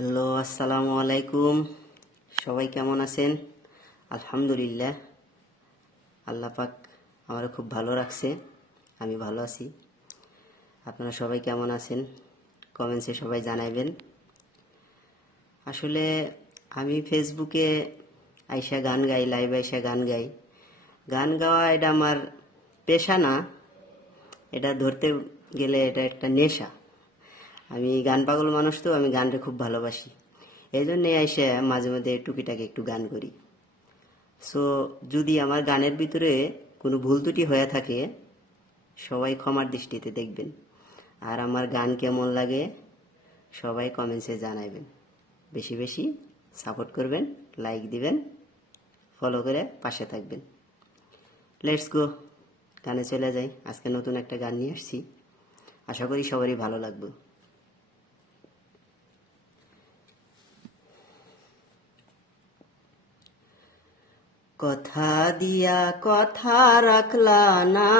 Hello, আসসালামু আলাইকুম। সবাই কেমন আছেন? আলহামদুলিল্লাহ, আল্লাহ পাক আমার খুব ভালো রাখছে। আমি ভালো আছি। আপনারা সবাই কেমন আছেন? কমেন্টসে সবাই জানাইবেন। আসলে আমি ফেসবুকে আইসা গান গাই, লাইভ আইসা গান গাই। গান গাওয়া এটা আমার পেশা না, এটা ধরতে গেলে এটা একটা নেশা। আমি গান পাগল মানুষ, তো আমি গানটা খুব ভালোবাসি। এই জন্যে আইসা মাঝে মাঝে টুকিটাকে একটু গান করি। সো যদি আমার গানের ভিতরে কোনো ভুল ত্রুটি হয়ে থাকে, সবাই ক্ষমার দৃষ্টিতে দেখবেন। আর আমার গান কেমন লাগে সবাই কমেন্টসে জানাবেন। বেশি বেশি সাপোর্ট করবেন, লাইক দিবেন, ফলো করে পাশে থাকবেন। লেটস গো, গানে চলে যাই। আজকে নতুন একটা গান নিয়ে আসছি, আশা করি সবারই ভালো লাগবে। কথা দিয়া কথা রাখলা না,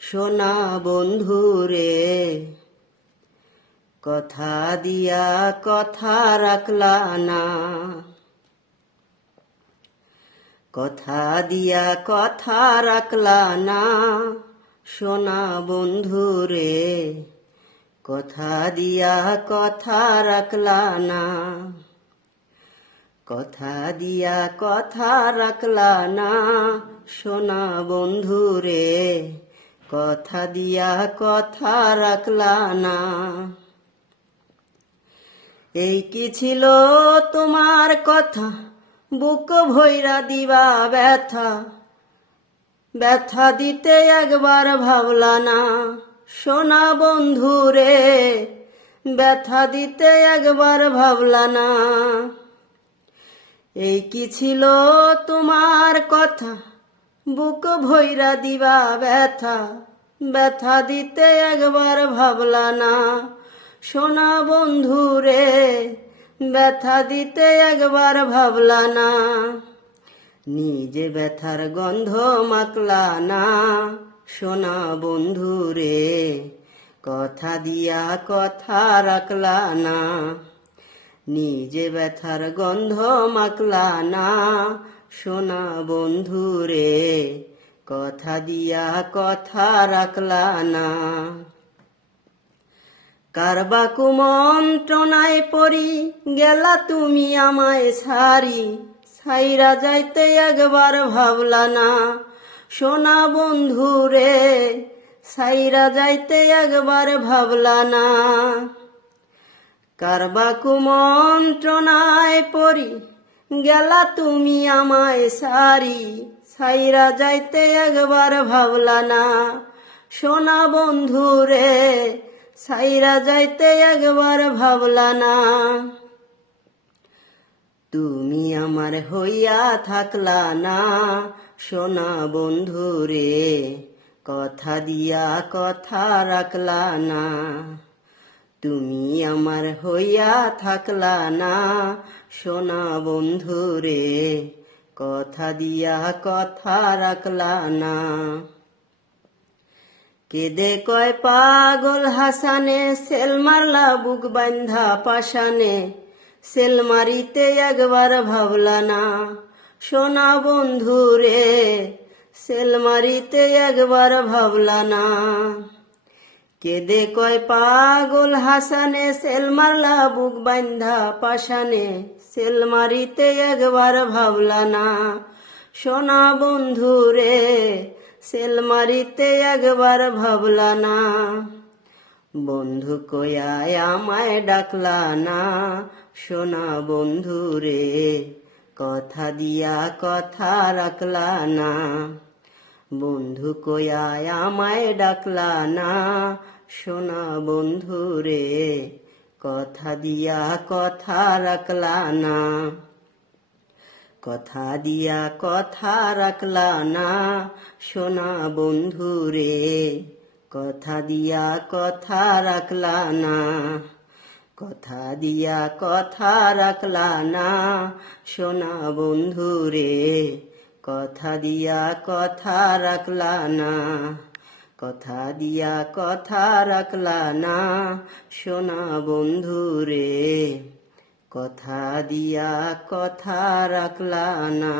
সোনা বন্ধু রে। কথা দিয়া কথা রাখলা না, কথা দিয়া কথা রাখলা না, সোনা বন্ধু রে। কথা দিয়া কথা রাখলা না, কথা দিয়া কথা রাখলা না, সোনা বন্ধু রে। কথা দিয়া কথা রাখলা না। এই কি ছিল তোমার কথা, বুক ভৈরা দিবা ব্যথা। ব্যথা দিতে একবার ভাবলা না, সোনা বন্ধু রে। ব্যথা দিতে একবার ভাবলা না। এই কি ছিল তোমার কথা, বুক ভৈরা দিবা ব্যথা। ব্যথা দিতে একবার ভাবলা না, সোনা বন্ধু রে। ব্যথা দিতে একবার ভাবলা না। নিজে ব্যথার গন্ধ মাখলা না, সোনা বন্ধু রে। কথা দিয়া কথা রাখলা না। নিজে ব্যথার গন্ধ মাখলা না, সোনা বন্ধু রে। কথা দিয়া কথা রাখলা না। কারবা কুমন্ত্রণায় পড়ি গেলা তুমি আমায় ছাড়ি। ছাইরা যাইতে একবার ভাবলা না, সোনা বন্ধু রে। ছাইরা যাইতে একবার ভাবলা না। কারবা কুমন্ত্রণায় পড়ি গেলা তুমি আমায় ছাড়ি। ছাইরা যাইতে একবার ভাবলা না, সোনা বন্ধু রে। ছাইরা যাইতে একবার ভাবলা না। তুমি আমার হইয়া থাকলা না, সোনা বন্ধু রে। কথা দিয়া কথা রাখলা না। তুমি আমার হইয়া থাকলা না, সোনা বন্ধু রে। কথা দিয়া কথা রাখলা না। কেদে কয় পাগল হাসানে, সেল মারলা বুক বান্ধা পাশানে। সেল মারিতে একবার ভাবলা না, সোনা বন্ধু রে। সেল মারিতে একবার ভাবলা না। কেদে কয় পাগল হাসানে, সেল মারলা বুক বান্ধা পাশানে। সেল মারিতে একবার ভাবলা না, সোনা বন্ধু রে। সেল মারিতে একবার ভাবলা না। বন্ধু কয়ায় আমায় ডাকলা না, সোনা বন্ধু রে। কথা দিয়া কথা রাখলা না। বন্ধু কয়ায় আমায় ডাকলা না, সোনা বন্ধু রে। কথা দিয়া কথা রাখলা না। কথা দিয়া কথা রাখলা না, সোনা বন্ধু রে। কথা দিয়া কথা রাখলা না। কথা দিয়া কথা রাখলা না, সোনা বন্ধু রে। কথা দিয়া কথা রাখলা না। কথা দিয়া কথা রাখলা না সোনা বন্ধু রে, কথা দিয়া কথা রাখলা না,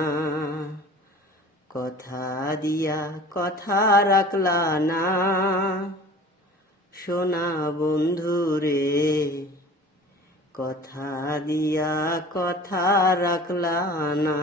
কথা দিয়া কথা রাখলা না সোনা বন্ধু রে, কথা দিয়া কথা রাখলা না।